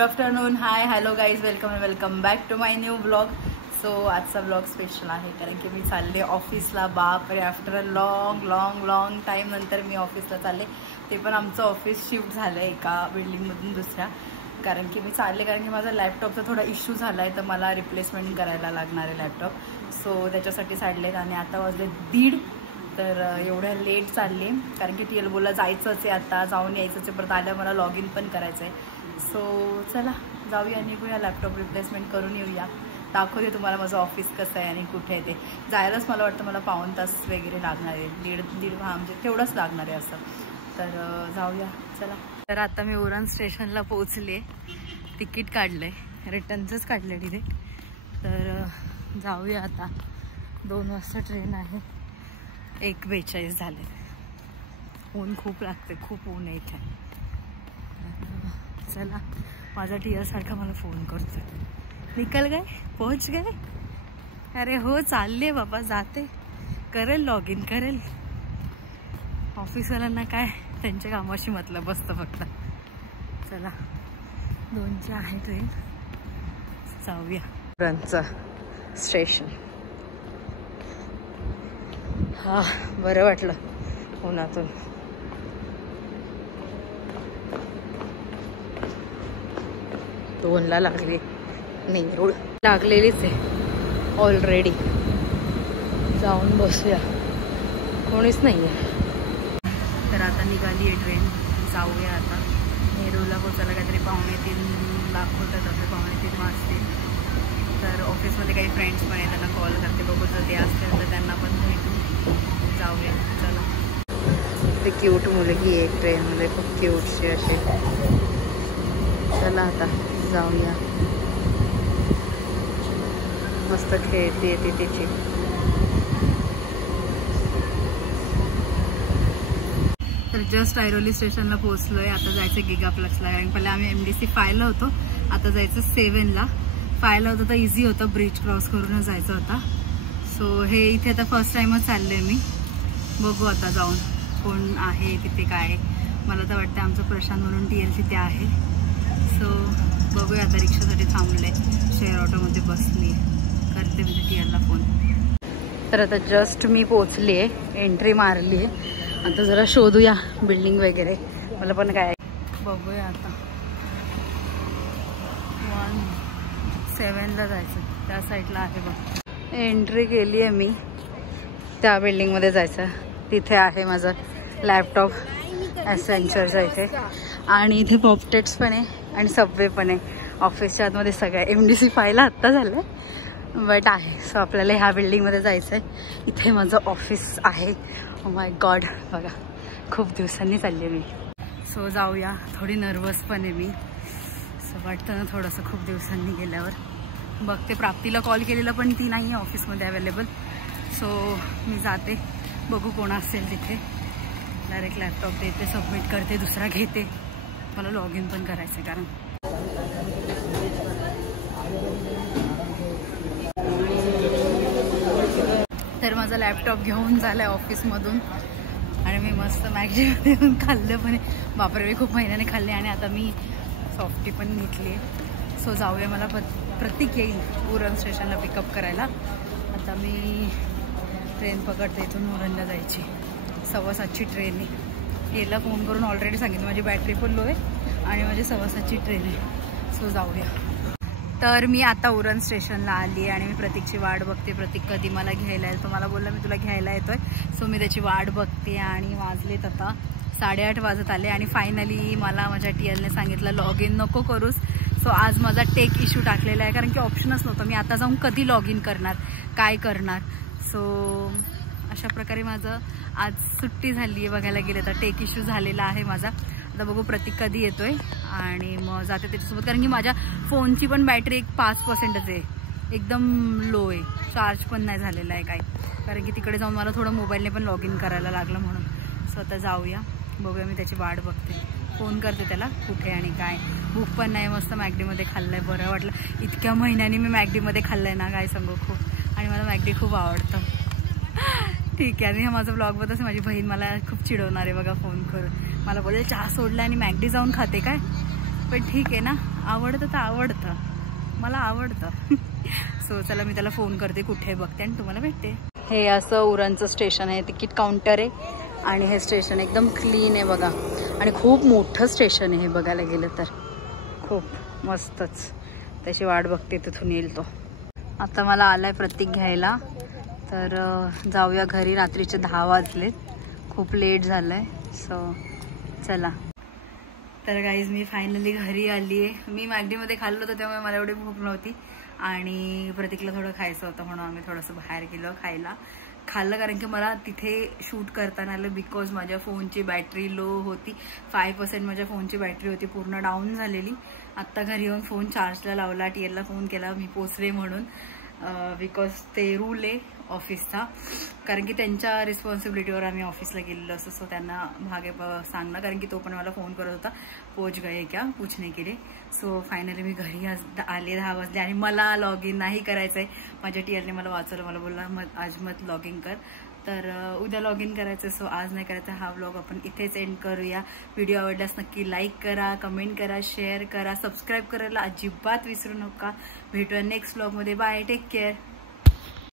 Good afternoon, hi, hello guys, welcome back to my new blog. So आजचा blog special आहे कारण की मी चालले ऑफिसला. बापरे, आफ्टर अ लॉंग टाईम नंतर मी ऑफिसला चालले. ते पण आमचं ऑफिस शिफ्ट झालं एका बिल्डिंगमधून दुसऱ्या. कारण की मी चालले कारण की माझा लॅपटॉपचा थोडा इश्यू झाला आहे, तर मला रिप्लेसमेंट करायला लागणार आहे लॅपटॉप. सो त्याच्यासाठी चाललेत आणि आता वाजले 1:30. तर एवढ्या लेट चालले कारण की TL बोलला जायचंच आहे, आता जाऊन यायचंच आहे, परत आल्या मला लॉग इन पण करायचं आहे. सो चला जाऊया, निघूया, लॅपटॉप रिप्लेसमेंट करून येऊया. दाखवते तुम्हाला माझं ऑफिस कसं आहे आणि कुठे आहे ते. जायलाच मला वाटतं मला 1.25 तास वगैरे लागणार आहे, दीड म्हणजे तेवढंच लागणार आहे असं. तर जाऊया चला. तर आता मी उरण स्टेशनला पोहोचले, तिकीट काढलं आहे, रिटर्नचंच काढलं आहे तिथे. तर जाऊया आता. 2 वाजता ट्रेन आहे, 1:42 झाले. ऊन खूप लागते, खूप ऊन आहे इथे. चला, माझा TL सारखा मला फोन करतो, निकल गए, पोहोच गए. अरे हो, चालले बाबा, जाते, करेल लॉग इन करेल. ऑफिसवाल्यांना काय, त्यांच्या कामाशी मतलब बसतं फक्त. चला, 2ची आहे ट्रेन, जाऊया. उरणचं स्टेशन. हा, बरं वाटलं उन्हातून. दोनला लागली, नेरूळ लागलेलीच आहे ऑलरेडी. जाऊन बसूया, कोणीच नाही आहे. तर आता निघाली आहे ट्रेन, जाऊया आता. नेरूळला पोचायला काहीतरी 2:45 दाखवतात, असं 2:45 वाजतील. तर ऑफिसमध्ये काही फ्रेंड्स पण आहेत, त्यांना कॉल करते, बघू जर ते असतील तर त्यांना पण भेटू. जाऊया चला. ते क्यूट मुलगी आहे ट्रेनमध्ये, खूप क्यूटशी अशी. चला आता जाऊया. मस्त खेळते ती तिची. तर जस्ट ऐरोली स्टेशनला पोहोचलोय. आता जायचं गिगाप्लसला, कारण पहिले आम्ही MDC 5ला होतो, आता जायचं 7ला. 5ला होतं तर इझी होतं, ब्रिज क्रॉस करूनच जायचं होता. सो हे इथे आता फर्स्ट टाइमच चालले मी. बघू आता जाऊन कोण आहे तिथे काय. मला तर वाटतं आमचं प्रशांत म्हणून TL तिथे आहे. सो बघूया आता. रिक्षासाठी थांबले, शेअर ऑटोमध्ये बसली, करते म्हणजे TLला फोन. तर आता जस्ट मी पोचली आहे, एंट्री मारली आहे. आता जरा शोधूया बिल्डिंग वगैरे, मला पण काय बघूया आता. 17ला जायचं, त्या साईडला आहे बघ. एंट्री केली आहे मी, त्या बिल्डिंगमध्ये जायचं. तिथे आहे माझं लॅपटॉप ॲसेंचरच्या इथे, आणि इथे पॉपटेट्स पण आहे आणि सबवे पण आहे. ऑफिसच्या आतमध्ये सगळं MDC 5ला आत्ता झालं आहे, बट आहे. सो आपल्याला ह्या बिल्डिंगमध्ये जायचं आहे. इथे माझं ऑफिस आहे. ओ माय गॉड, बघा, खूप दिवसांनी चालली आहे मी. सो जाऊया. थोडी नर्वस पण आहे मी, सो वाटतं ना थोडंसं खूप दिवसांनी गेल्यावर. बघते, प्राप्तीला कॉल केलेला पण ती नाही आहे ऑफिसमध्ये अवेलेबल. सो मी जाते, बघू कोण असेल तिथे. डायरेक्ट लॅपटॉप देते, सबमिट करते, दुसरा घेते. मला लॉग इन पण करायचं कारण. तर माझा लॅपटॉप घेऊन झाला आहे ऑफिसमधून, आणि मी मस्त मॅगजीमध्ये येऊन खाल्लं पण. बापरे, मी खूप महिन्याने खाल्ले, आणि आता मी सॉफ्टी पण घेतली आहे. सो जाऊया. मला प्रतीक येईल उरण स्टेशनला पिकअप करायला. आता मी ट्रेन पकडते, इथून उरणला जायची. 7:15ची ट्रेन आहे. याला फोन करून ऑलरेडी सांगितलं माझी बॅटरी पण लो आहे आणि माझी 7:15ची ट्रेन आहे. सो जाऊया. तर मी आता उरण स्टेशनला आली आहे आणि मी प्रतीकची वाट बघते. प्रतीक कधी मला घ्यायला येईल, तो मला बोलला मी तुला घ्यायला येतोय. सो मी त्याची वाट बघते, आणि वाजलेत आता 8:30 वाजत आले. आणि फायनली मला माझ्या TLने सांगितलं लॉग इन नको करूस. सो आज माझा टेक इश्यू टाकलेला आहे, कारण की ऑप्शनच नव्हतं. मी आता जाऊन कधी लॉग इन करणार, काय करणार. सो अशा प्रकारे माझं आज सुट्टी झाली आहे. बघायला गेले तर टेक इश्यू झालेला आहे माझा. आता बघू प्रतीक कधी येतोय आणि मग जाते त्याच्यासोबत, कारण की माझ्या फोनची पण बॅटरी 5%च आहे, एकदम लो आहे, चार्ज पण नाही झालेला आहे काय. कारण की तिकडे जाऊन मला थोडं मोबाईलने पण लॉग इन करायला लागलं म्हणून. सो आता जाऊया, बघूया. मी त्याची वाट बघते, फोन करते त्याला कुठे आणि काय. भूक पण नाही, मस्त मॅगडीमध्ये खाल्लं आहे, बरं वाटलं. इतक्या महिन्यांनी मी मॅगडीमध्ये खाल्लं आहे ना, काय सांगू खूप. आणि मला मॅगडी खूप आवडतं. ठीक आहे. आणि माझा ब्लॉग बघत माझी बहीण मला खूप चिडवणार आहे बघा फोन करून. मला बोलेल चहा सोडला आणि मॅगडी जाऊन खाते काय. पण ठीक आहे ना, आवडतं तर आवडतं, मला आवडतं. सो चला मी त्याला फोन करते कुठे बघते आणि तुम्हाला भेटते. हे असं उरणचं स्टेशन आहे, तिकीट काउंटर आहे आणि हे स्टेशन एकदम क्लीन आहे बघा. आणि खूप मोठं स्टेशन आहे हे बघायला गेलं तर, खूप मस्तच. त्याची वाट बघते, तिथून येईल तो. आता मला आलाय प्रतीक घ्यायला, तर जाऊया घरी. रात्रीचे 10 वाजलेत, खूप लेट झालंय. सो चला. तर गाईज मी फायनली घरी आली आहे. मी मॅगडीमध्ये खाल्लं होतं त्यामुळे मला एवढी भूक नव्हती आणि प्रतीकला थोडं खायचं होतं म्हणून आम्ही थोडंसं बाहेर गेलो खाल्लं. कारण की मला तिथे शूट करताना आलं, बिकॉज माझ्या फोनची बॅटरी लो होती. 5% माझ्या फोनची बॅटरी होती, पूर्ण डाऊन झालेली. आत्ता घरी येऊन फोन चार्जला लावला, TLला फोन केला मी पोचले म्हणून, बिकॉज ते रूल आहे ऑफिसचा. कारण की त्यांच्या रिस्पॉन्सिबिलिटीवर आम्ही ऑफिसला गेलेलो असं. सो त्यांना भागे सांगणं, कारण की तो पण मला फोन करत होता, पोच गए क्या, पूछने के लिए. सो फायनली मी घरी आले, 10 वाजले आणि मला लॉग इन नाही करायचं आहे. माझ्या TLने मला वाचवलं, मला बोलला आज मत लॉग इन कर. तर उद्या लॉग इन करायचं. सो आज नाही करायचं. हा व्लॉग आपण इथेच एंड करूया. व्हिडिओ आवडल्यास नक्की लाईक करा, कमेंट करा, शेअर करा, सबस्क्राईब करायला अजिबात विसरू नका. भेटूया नेक्स्ट व्लॉगमध्ये. Bye, take care.